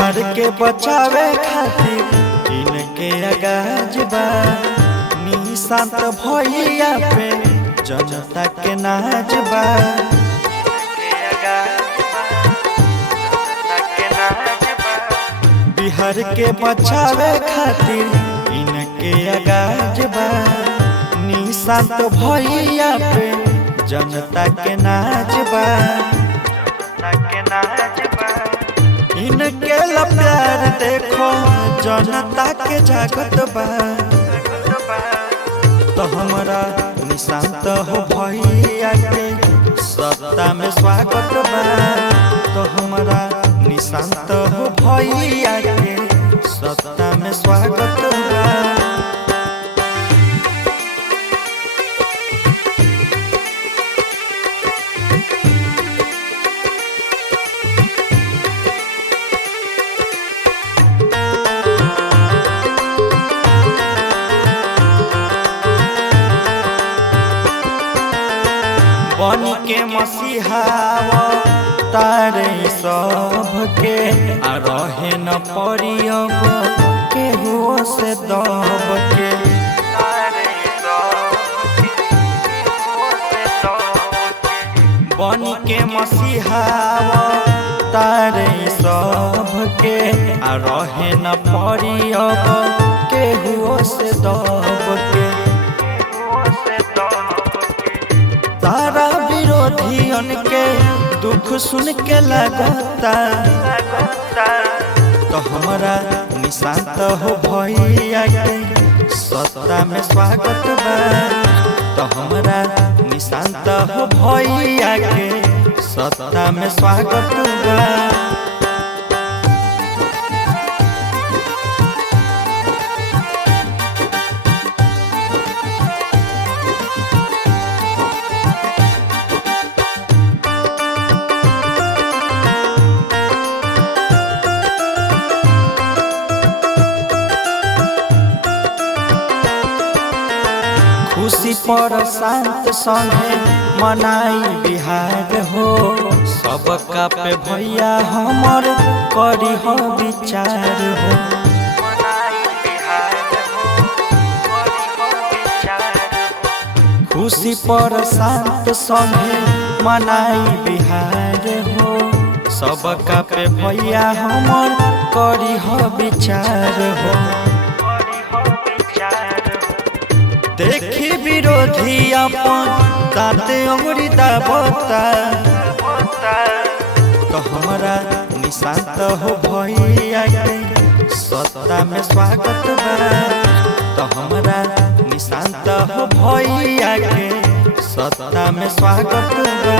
बिहार के बचावे खातिर इनके आगाज बा। निशांत भैया पे जनता के नाज बा। बिहार के बचावे खातिर इनके आगाज बा। निशांत भैया पे जनता के नाज बा। इनके प्यार देखो जनता के जागत बा। तो हमारा निशांत हो भैया के सत्ता में स्वागत बा। तो हमारा निशांत हो भैया के सत्ता में स्वागत बा। बन के मसीहा तारे सबके आ रहे न परियब केहू से दब के। बन के मसीहा तारे सबके आ रहे न परियब केहू से दब के। तारा विरोधियन के दुख सुन के लगता। तो हमारा निशांत हो भैया के सत्ता में स्वागत बा। तो हमारा निशांत हो भैया के सत्ता में स्वागत बा। खुशी पर शांत संगे मनाई बिहार हो। सबका पे भैया हमर करी हो विचार हो। खुशी पर शांत संगे मनाई बिहार हो। सबका पे भैया हमर करी हो विचार हो। देखी विरोधी अपन दाते अंगुरी दाबता। तो हमारा निशांत हो भैया के सत्ता में स्वागत बा। तो हमारा निशांत हो भैया के सत्ता में स्वागत बा।